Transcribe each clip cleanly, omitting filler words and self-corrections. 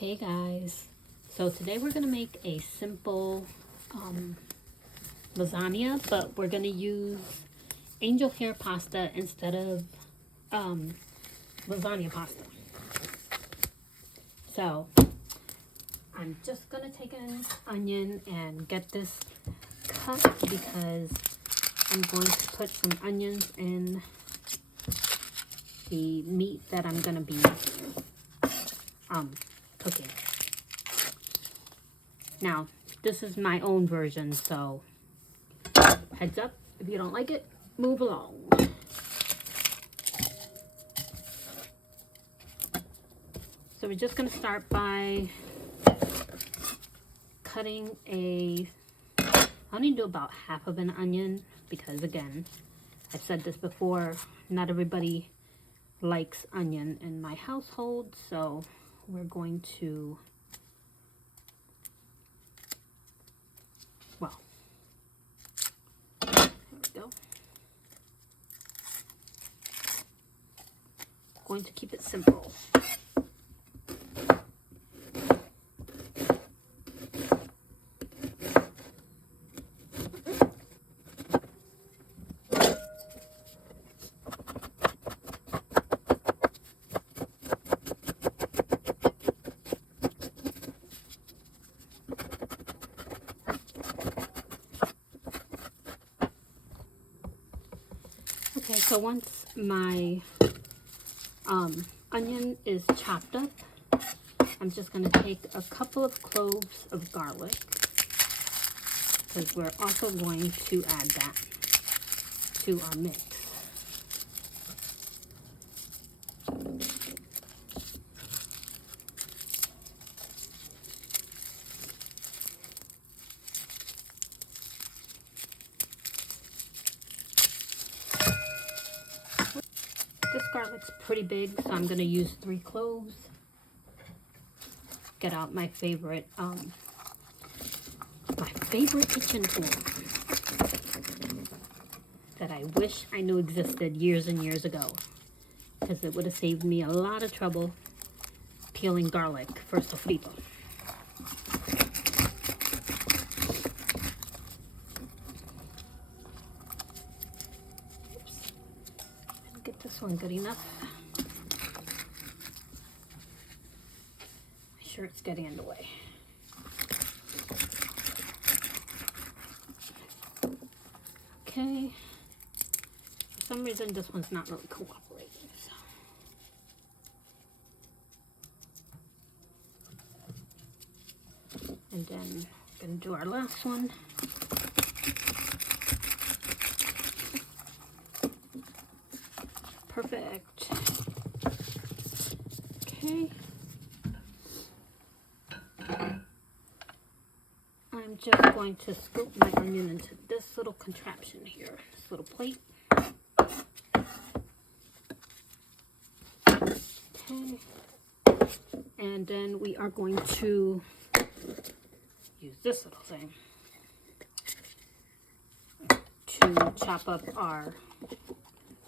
Hey guys, so today we're gonna make a simple lasagna, but we're gonna use angel hair pasta instead of lasagna pasta. So I'm just gonna take an onion and get this cut because I'm going to put some onions in the meat that I'm gonna be cooking. Now, this is my own version, so heads up, if you don't like it, move along. So we're just gonna start by cutting I only do about half of an onion because, again, I've said this before, not everybody likes onion in my household, so we're going to, well, there we go. Going to keep it simple. Okay, so once my onion is chopped up, I'm just going to take a couple of cloves of garlic because we're also going to add that to our mix. This garlic's pretty big, so I'm going to use 3 cloves. Get out my favorite kitchen tool that I wish I knew existed years and years ago, because it would have saved me a lot of trouble peeling garlic for sofrito. Oops. Get this one good enough. Make sure it's getting in the way. Okay. For some reason, this one's not really cooperating. So. And then we're gonna do our last one. Perfect. Okay. I'm just going to scoop my onion into this little contraption here, this little plate. Okay. And then we are going to use this little thing to chop up our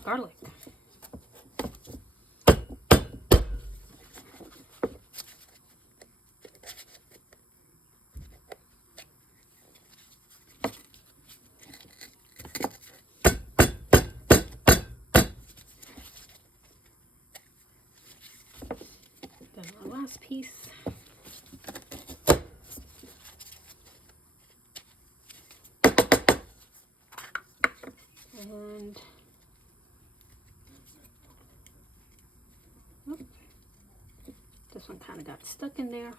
garlic. Then our last piece. And this one kind of got stuck in there.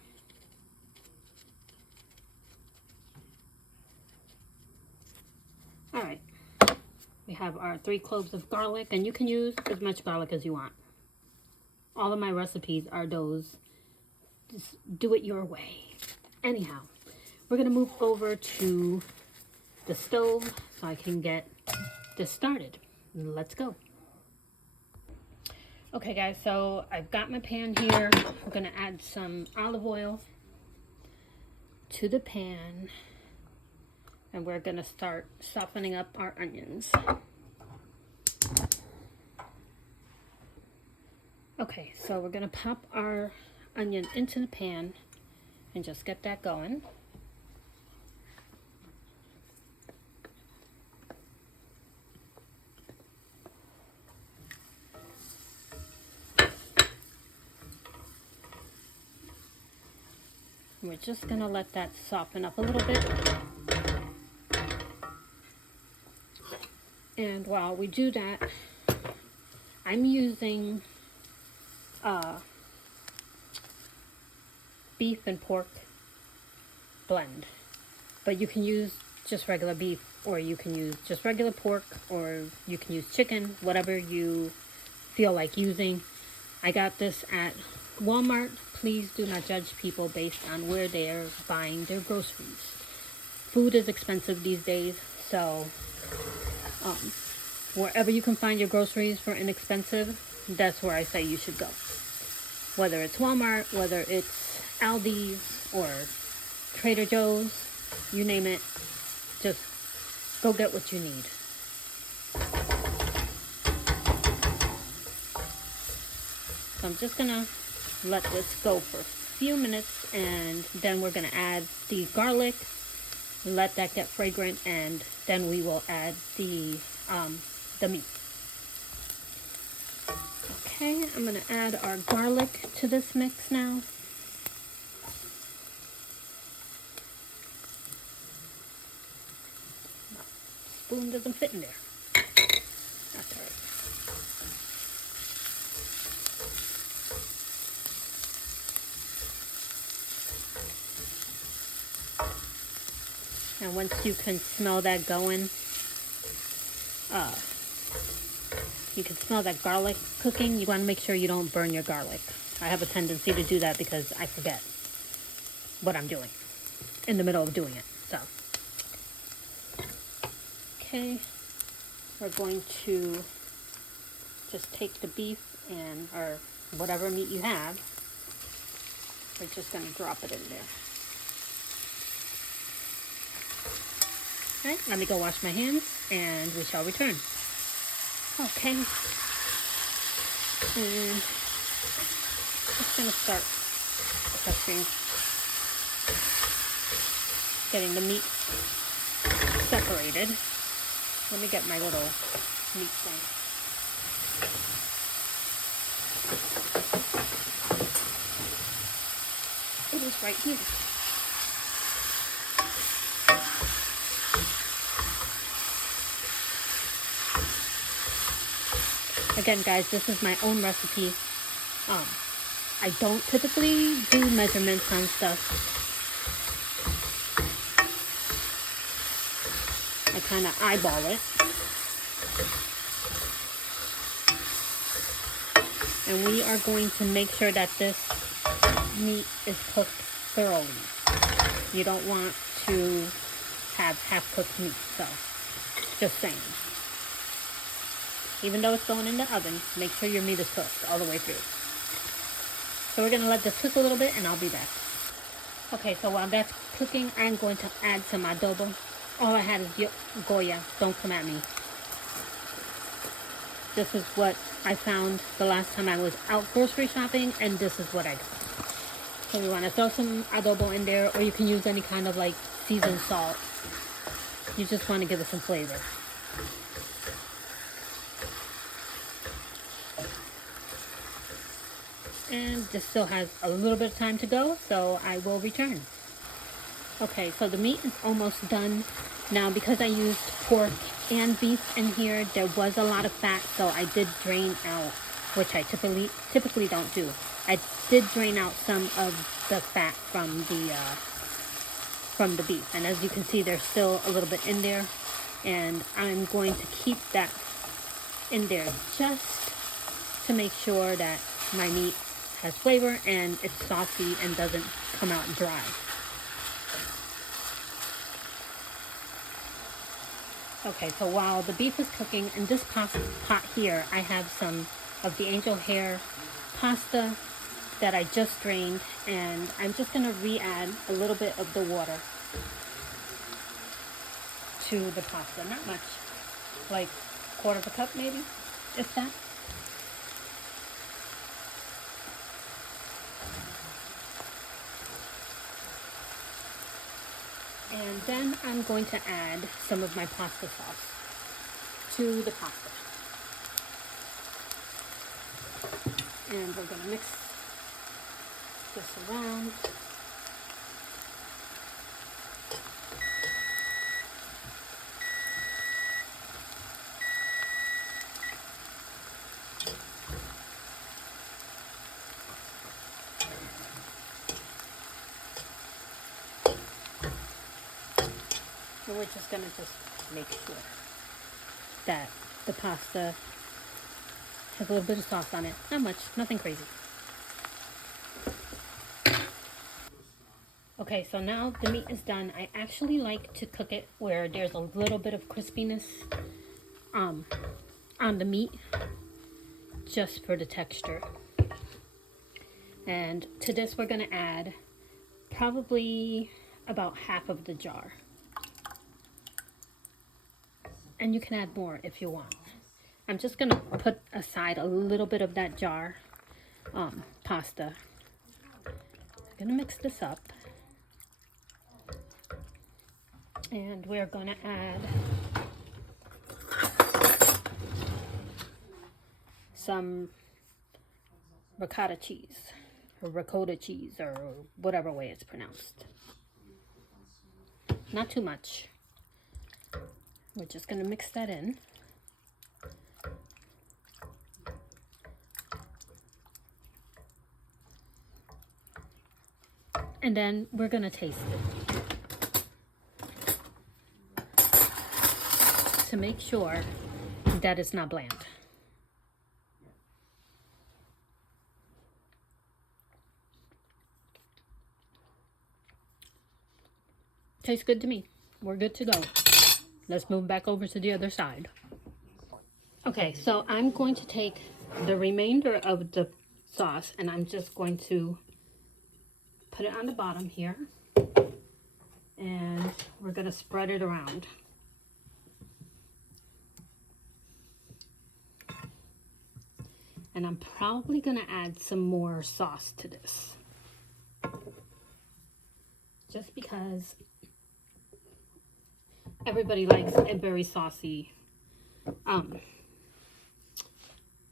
All right, we have our 3 cloves of garlic, and you can use as much garlic as you want. All of my recipes are those. Just do it your way. Anyhow, we're gonna move over to the stove so I can get this started. Let's go. Okay guys, so I've got my pan here. I'm gonna add some olive oil to the pan, and we're gonna start softening up our onions. Okay, so we're gonna pop our onion into the pan and just get that going. We're just gonna let that soften up a little bit. And while we do that, I'm using beef and pork blend. But you can use just regular beef, or you can use just regular pork, or you can use chicken, whatever you feel like using. I got this at Walmart. Please do not judge people based on where they're buying their groceries. Food is expensive these days, so wherever you can find your groceries for inexpensive, that's where I say you should go. Whether it's Walmart, whether it's Aldi's or Trader Joe's, you name it, just go get what you need. So I'm just gonna let this go for a few minutes, and then we're gonna add the garlic, let that get fragrant, and then we will add the meat. Okay, I'm gonna add our garlic to this mix now. Spoon doesn't fit in there. That's all right. And once you can smell that going, you can smell that garlic cooking. You want to make sure you don't burn your garlic. I have a tendency to do that because I forget what I'm doing in the middle of doing it. So, okay, we're going to just take the beef and or whatever meat you have. We're just going to drop it in there. Okay, let me go wash my hands and we shall return. Okay, and just going to start pressing, getting the meat separated. Let me get my little meat thing. It is right here. Again, guys, this is my own recipe. I don't typically do measurements on stuff. I kind of eyeball it. And we are going to make sure that this meat is cooked thoroughly. You don't want to have half-cooked meat, so just saying. Even though it's going in the oven, make sure your meat is cooked all the way through. So we're going to let this cook a little bit and I'll be back. Okay, so while that's cooking, I'm going to add some adobo. All I had is Goya. Don't come at me. This is what I found the last time I was out grocery shopping, and this is what I got. So we want to throw some adobo in there, or you can use any kind of like seasoned salt. You just want to give it some flavor. And this still has a little bit of time to go, so I will return. Okay, so the meat is almost done. Now, because I used pork and beef in here, there was a lot of fat, so I did drain out, which I typically don't do. I did drain out some of the fat from the beef, and as you can see, there's still a little bit in there, and I'm going to keep that in there just to make sure that my meat has flavor and it's saucy and doesn't come out dry. Okay, so while the beef is cooking, in this pot here, I have some of the angel hair pasta that I just drained, and I'm just going to re-add a little bit of the water to the pasta. Not much, like a quarter of a cup maybe, if that. And then I'm going to add some of my pasta sauce to the pasta. And we're going to mix this around. And we're just going to make sure that the pasta has a little bit of sauce on it. Not much, nothing crazy. Okay, so now the meat is done. I actually like to cook it where there's a little bit of crispiness on the meat, just for the texture. And to this we're going to add probably about half of the jar. And you can add more if you want. I'm just going to put aside a little bit of that jar pasta. I'm going to mix this up. And we're going to add some ricotta cheese, or ricotta cheese, or whatever way it's pronounced. Not too much. We're just going to mix that in. And then we're going to taste it to make sure that it's not bland. Tastes good to me. We're good to go. Let's move back over to the other side. Okay, so I'm going to take the remainder of the sauce and I'm just going to put it on the bottom here. And we're going to spread it around. And I'm probably going to add some more sauce to this. Just because everybody likes a very saucy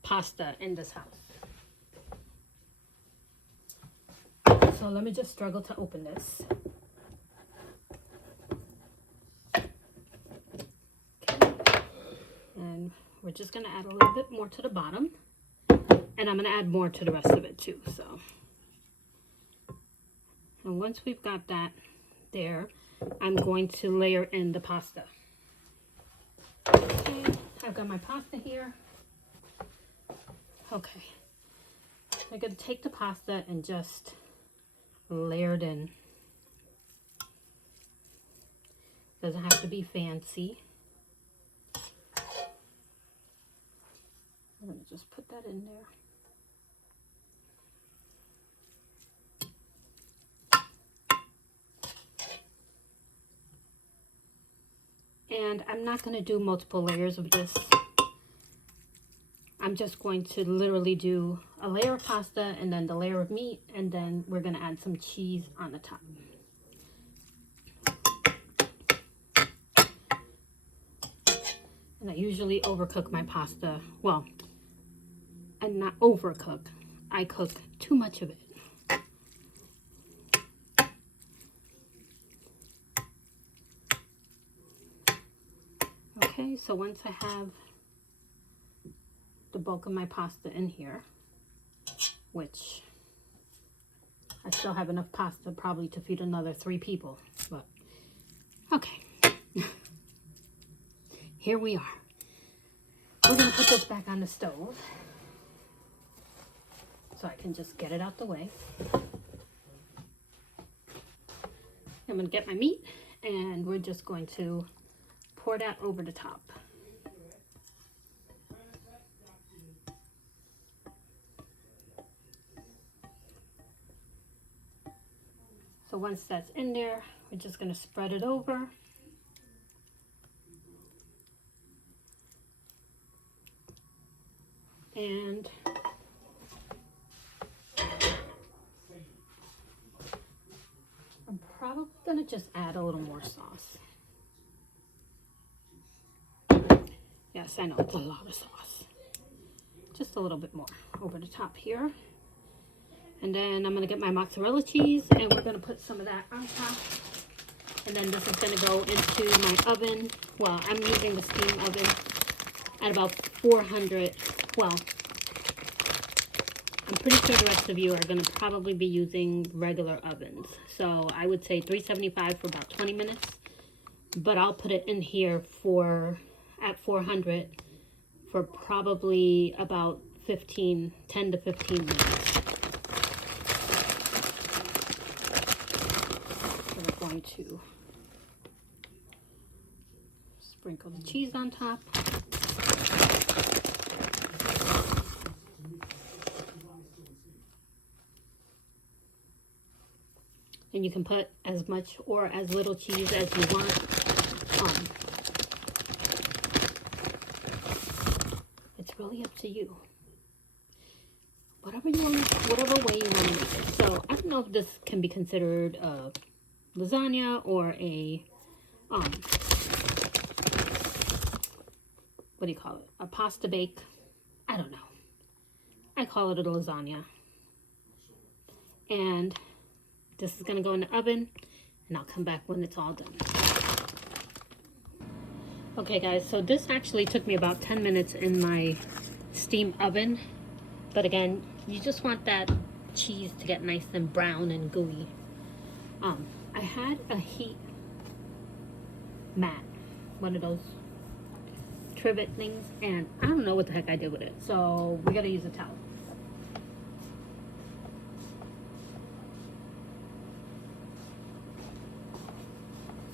pasta in this house. So let me just struggle to open this. Okay. And we're just going to add a little bit more to the bottom. And I'm going to add more to the rest of it too. So, and once we've got that there, I'm going to layer in the pasta. Okay, I've got my pasta here. Okay, I'm going to take the pasta and just layer it in. Doesn't have to be fancy. I'm going to just put that in there. And I'm not going to do multiple layers of this. I'm just going to literally do a layer of pasta and then the layer of meat, and then we're going to add some cheese on the top. And I usually overcook my pasta. Well, and not overcook. I cook too much of it. Okay, so once I have the bulk of my pasta in here, which I still have enough pasta probably to feed another 3 people, but okay. Here we are. We're going to put this back on the stove so I can just get it out the way. I'm going to get my meat and we're just going to pour that over the top. So once that's in there, we're just going to spread it over. And I'm probably gonna just add a little more sauce. Yes, I know it's a lot of sauce. Just a little bit more over the top here. And then I'm gonna get my mozzarella cheese and we're gonna put some of that on top. And then this is gonna go into my oven. Well, I'm using the steam oven at about 400. Well, I'm pretty sure the rest of you are gonna probably be using regular ovens. So I would say 375 for about 20 minutes. But I'll put it in here at 400 for probably about 10 to 15 minutes. So we're going to sprinkle the cheese on top. And you can put as much or as little cheese as you want. It's really up to you. Whatever you want, whatever way you want to make it. So I don't know if this can be considered a lasagna or a what do you call it? A pasta bake. I don't know. I call it a lasagna. And this is gonna go in the oven, and I'll come back when it's all done. Okay guys, so this actually took me about 10 minutes in my steam oven. But again, you just want that cheese to get nice and brown and gooey. I had a heat mat, one of those trivet things, and I don't know what the heck I did with it. So we gotta use a towel.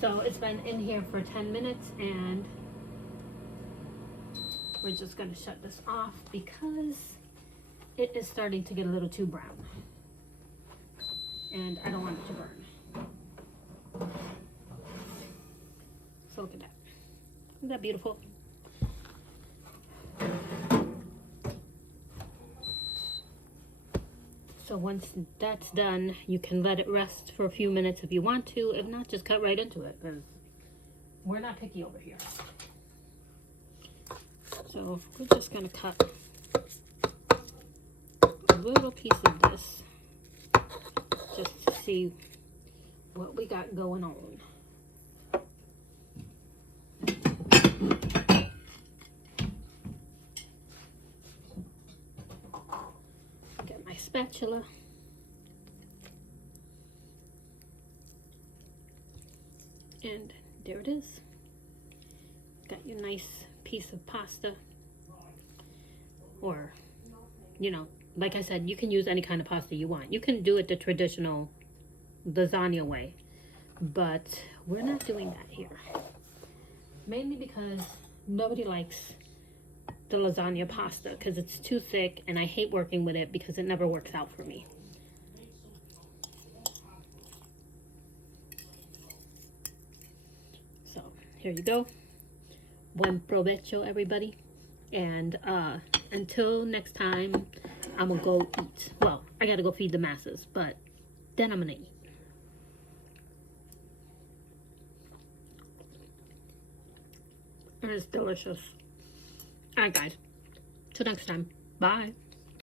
So it's been in here for 10 minutes and we're just gonna shut this off because it is starting to get a little too brown. And I don't want it to burn. So look at that. Isn't that beautiful? So once that's done, you can let it rest for a few minutes if you want to. If not, just cut right into it because we're not picky over here. So we're just gonna cut a little piece of this just to see what we got going on. Get my spatula. And there it is. Got your nice piece of pasta. Or, you know, like I said, you can use any kind of pasta you want. You can do it the traditional lasagna way. But we're not doing that here. Mainly because nobody likes the lasagna pasta because it's too thick and I hate working with it because it never works out for me. So here you go. Buen provecho, everybody. And until next time, I'm gonna go eat. Well, I gotta go feed the masses, but then I'm gonna eat. And it's delicious. Alright guys, till next time, bye.